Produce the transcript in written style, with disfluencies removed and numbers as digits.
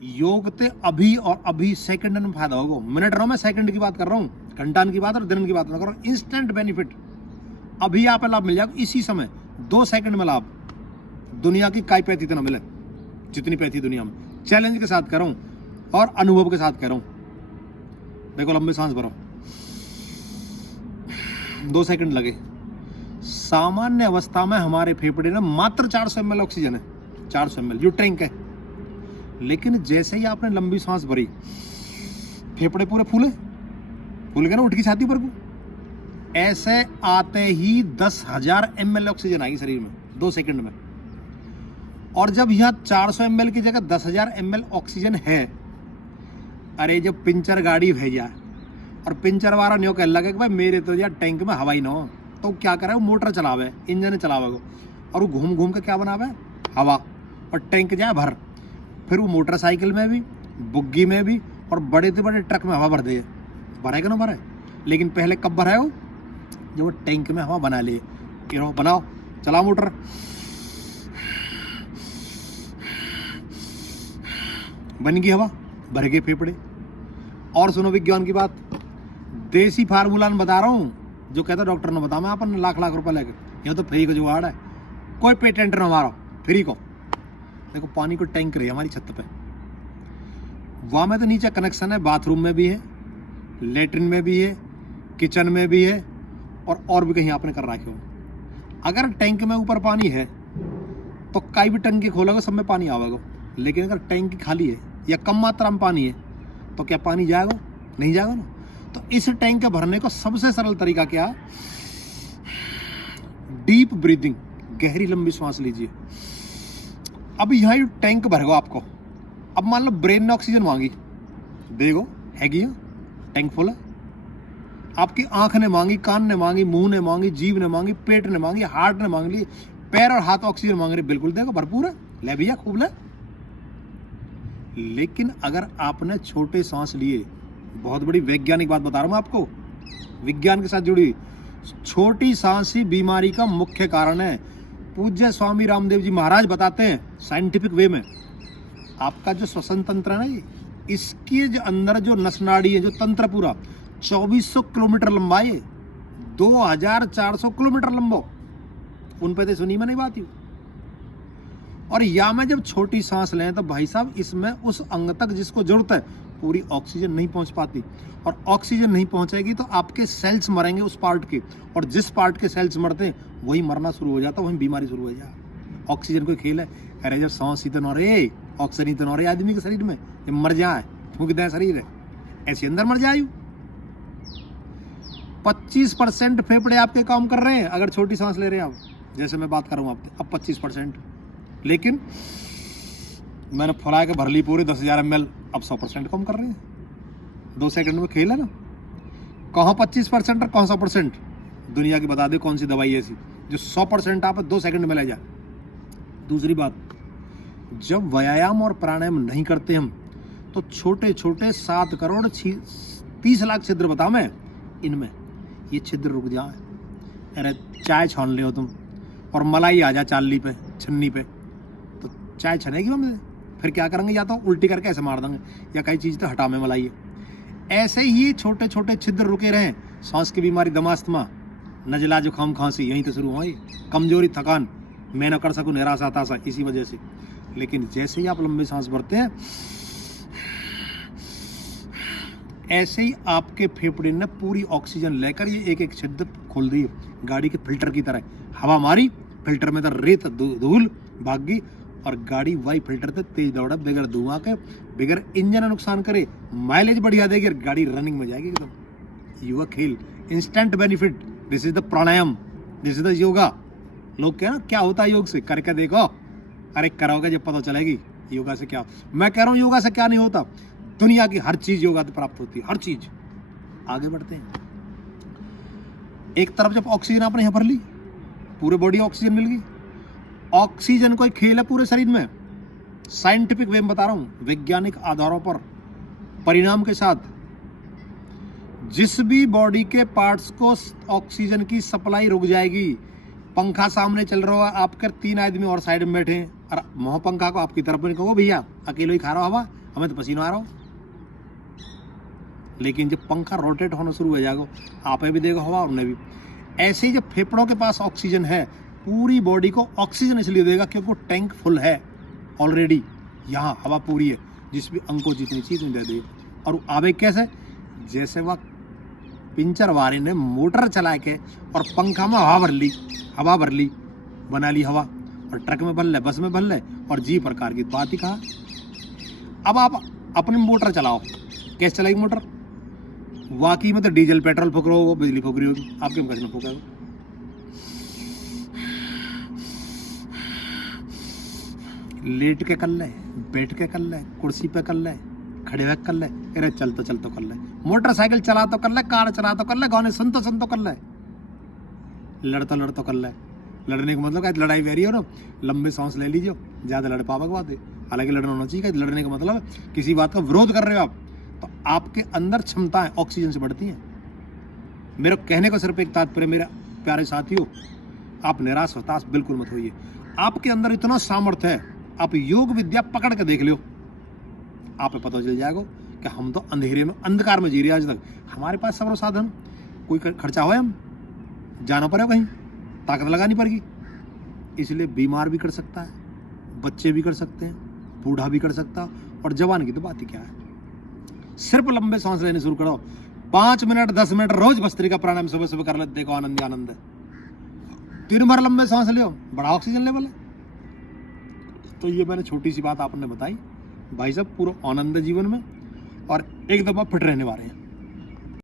योग ते अभी और अभी सेकंड में फायदा होगा। मिनट रहो, मैं सेकंड की बात कर रहा हूँ, घंटान की बात और दिन की बात ना कर रहा हूँ। इंस्टेंट बेनिफिट अभी यहाँ पे लाभ मिल जाएगा इसी समय, 2 सेकंड में लाभ। दुनिया की काई पैती तो ना मिले जितनी पैती दुनिया में। चैलेंज के साथ कर रहा हूँ और अनुभव के साथ कह रहा हूँ। देखो लंबी सांस भरो, 2 सेकंड लगे। सामान्य अवस्था में हमारे फेफड़े में मात्र 400 ml ऑक्सीजन है, 400 ml जो टैंक है। लेकिन जैसे ही आपने लंबी सांस भरी, फेफड़े पूरे फूल गए ना, उठ की छाती पर को, ऐसे आते ही 10,000 ml ऑक्सीजन आएगी शरीर में 2 सेकंड में। और जब यहाँ 400 ml की जगह 10,000 ml ऑक्सीजन है, अरे जब पिंचर गाड़ी भेजा और पिंचर वाला न्यो कहने लगे कि भाई मेरे तो यार टैंक में हवा ही ना हो, तो क्या करे वो मोटर चलावे, इंजन चलावे को, और वो घूम घूम के क्या बनावे, हवा, और टैंक जाए भर। फिर वो मोटरसाइकिल में भी, बुग्गी में भी और बड़े से बड़े ट्रक में हवा भर दे, भरेगा ना भरे। लेकिन पहले कब भराए हो, जब वो टैंक में हवा बना लिए। गिरो बनाओ, चलाओ मोटर, बन गई हवा, भर गए फेफड़े। और सुनो विज्ञान की बात, देसी फार्मूला में बता रहा हूँ, जो कहता डॉक्टर ने बता, मैं अपन लाख रुपए लेके, ये तो फ्री का जुगाड़ है, कोई पेटेंट ना मारो, फ्री को। देखो पानी को टैंक रही है हमारी छत पे, वहां में तो नीचे कनेक्शन है, बाथरूम में भी है, लेटरिन में भी है, किचन में भी है, और भी कहीं आपने कर रखे हो। अगर टैंक में ऊपर पानी है तो कई भी टंकी खोलोगे सब में पानी आवेगा। लेकिन अगर टैंक खाली है या कम मात्रा में पानी है तो क्या पानी जाएगा? नहीं जाएगा ना। तो इस टैंक के भरने का सबसे सरल तरीका क्या? डीप ब्रीदिंग, गहरी लंबी सांस लीजिए। अब यहाँ टैंक भरेगा आपको। अब मान लो ब्रेन ने ऑक्सीजन मांगी, देखो हैगी टैंक फुल है। आपकी आंख ने मांगी, कान ने मांगी, मुंह ने मांगी, जीभ ने मांगी, पेट ने मांगी, हार्ट ने मांग ली, पैर और हाथ ऑक्सीजन मांग रहे, बिल्कुल देखो भरपूर है, ले भैया खूब ले। लेकिन अगर आपने छोटे सांस लिए, बहुत बड़ी वैज्ञानिक बात बता रहा हूं आपको, विज्ञान के साथ जुड़ी, छोटी सांस ही बीमारी का मुख्य कारण है। पूज्य स्वामी रामदेव जी महाराज बताते हैं साइंटिफिक वे में, आपका जो श्वसन तंत्र है ना, इसके जो अंदर जो नस नाड़ी है, जो तंत्र पूरा 2400 किलोमीटर लंबा है, 2400 किलोमीटर लंबा। उन पे तो सुनी में नहीं बात ही। और या में जब छोटी सांस लें तो भाई साहब इसमें उस अंग तक जिसको जरूरत है पूरी ऑक्सीजन नहीं पहुंच पाती, और ऑक्सीजन नहीं पहुंचेगी तो आपके सेल्स मरेंगे उस पार्ट के, और जिस पार्ट के सेल्स मरते हैं वही मरना शुरू हो जाता, वही बीमारी शुरू हो जाए। ऑक्सीजन कोई खेल है? अरे जब सांस ही तो न रहे, ऑक्सीजन ही तो न रहे आदमी के शरीर में, जब मर जाए फूक दे शरीर है, ऐसे अंदर मर जाए। 25% फेफड़े आपके काम कर रहे हैं अगर छोटी सांस ले रहे हैं आप, जैसे मैं बात कर रहा हूँ आपसे, अब 25%। लेकिन मैंने फुला के भर ली पूरे 10,000 ml, अब 100% कम कर रहे हैं। 2 सेकंड में खेल है ना। कहाँ 25% और कौन सा परसेंट? दुनिया की बता दे कौन सी दवाई ऐसी जो 100% आप 2 सेकंड में ले जाए। दूसरी बात, जब व्यायाम और प्राणायाम नहीं करते हम तो छोटे छोटे 7 करोड़ 30 लाख छिद्र बताओ मैं, इनमें ये छिद्र रुक जाए। अरे चाय छान ले हो तुम और मलाई आ जाए चाली पे, छन्नी पे, तो चाय छनेगी हमें, फिर क्या करेंगे? या तो उल्टी करके ऐसे मार देंगे, या कई चीज़ तो हटा में मलाई है। ऐसे ही छोटे छोटे छिद्र रुके रहें, सांस की बीमारी, दमा, अस्थमा, नजला, जुकाम, खांसी यहीं तो शुरू हुई, कमजोरी, थकान, मैं न कर सकूँ, निराशा, हताशा, इसी वजह से। लेकिन जैसे ही आप लंबी सांस भरते हैं, ऐसे ही आपके फेफड़े ने पूरी ऑक्सीजन लेकर ये एक एक छिद्र खोल दी, गाड़ी के फिल्टर की तरह। हवा मारी, फिल्टर में तो रेत धूल भाग गई, और गाड़ी वाई फिल्टर से तेज दौड़ा, बगैर धुआं के, बगैर इंजन नुकसान करे, माइलेज बढ़िया देगी और गाड़ी रनिंग में जाएगी एकदम। युवा खेल, instant benefit. This is the pranayama, this is the yoga. लोग क्या ना, क्या होता है योग से, करके देखो। अरे करोगे जब पता चलेगी योगा से क्या। मैं कह रहा हूँ योगा से क्या नहीं होता, दुनिया की हर चीज योगा से प्राप्त होती है, हर चीज। आगे बढ़ते हैं। एक तरफ जब ऑक्सीजन आपने यहाँ भर ली, पूरे बॉडी ऑक्सीजन मिल गई। ऑक्सीजन कोई खेल है पूरे शरीर में, साइंटिफिक वे में बता रहा हूं, वैज्ञानिक आधारों पर, परिणाम के साथ। जिस भी बॉडी के पार्ट्स को ऑक्सीजन की सप्लाई रुक जाएगी, पंखा सामने चल रहा है, आपके 3 आदमी और साइड में बैठे हैं, और मोह पंखा को आपकी तरफ में कहो भैया अकेले ही खा रहा हवा, हमें तो पसीना आ रहा हो। लेकिन जब पंखा रोटेट होना शुरू हो जाएगा, आपे भी देगा हवा और उन्हें भी। ऐसे ही जब फेफड़ों के पास ऑक्सीजन है, पूरी बॉडी को ऑक्सीजन इसलिए देगा क्योंकि वो टैंक फुल है ऑलरेडी, यहाँ हवा पूरी है, जिस भी अंग को जितनी चीज दे दे। और आवे कैसे, जैसे वह पिंचर वाले ने मोटर चला के और पंखा में हवा भर ली, बना ली हवा, और ट्रक में भर ले, बस में भर ले, और जी प्रकार की बात ही कहा। अब आप अपनी मोटर चलाओ, कैसे चलाएगी मोटर? वाकई में तो डीजल पेट्रोल फूक रहा होगा, बिजली फूक रही होगी, आपके में कैसे फूकेगा? लेट के कर ले, बैठ के कर ले, कुर्सी पे कर ले, खड़े हुए कर ले, अरे चलते चलते कर ले, मोटरसाइकिल चला तो कर ले, कार चला तो कर ले, गाने सुन तो कर ले, लड़ता कर ले। लड़ने का मतलब क्या, लड़ाई वेरी हो ना, लंबे सांस ले लीजिए, ज़्यादा लड़ पावा के बात है। हालांकि लड़ना होना चाहिए, लड़ने का मतलब किसी बात का विरोध कर रहे हो आप, तो आपके अंदर क्षमताएं ऑक्सीजन से बढ़ती हैं। मेरे कहने को सिर्फ एक तात्पर्य, मेरे प्यारे साथियों, आप निराश हताश बिल्कुल मत होइए। आपके अंदर इतना सामर्थ्य है, आप योग विद्या पकड़ के देख लो, आप पता चल जाएगा कि हम तो अंधेरे में, अंधकार में जी रहे आज तक। हमारे पास सब साधन, कोई खर्चा हो, हम जाना पड़े कहीं, ताकत लगानी पड़ेगी। इसलिए बीमार भी कर सकता है, बच्चे भी कर सकते हैं, बूढ़ा भी कर सकता है, और जवान की तो बात ही क्या है। सिर्फ लंबे सांस लेने शुरू करो, 5 मिनट 10 मिनट रोज भस्त्रिका प्राणायाम सुबह सुबह कर लेते, देखो आनंद आनंद है। 3 बार लंबे सांस लियो, बड़ा ऑक्सीजन लेवल है। तो ये मैंने छोटी सी बात आपने बताई भाई साहब, पूरा आनंद है जीवन में, और एक दफा फिट रहने वाले हैं।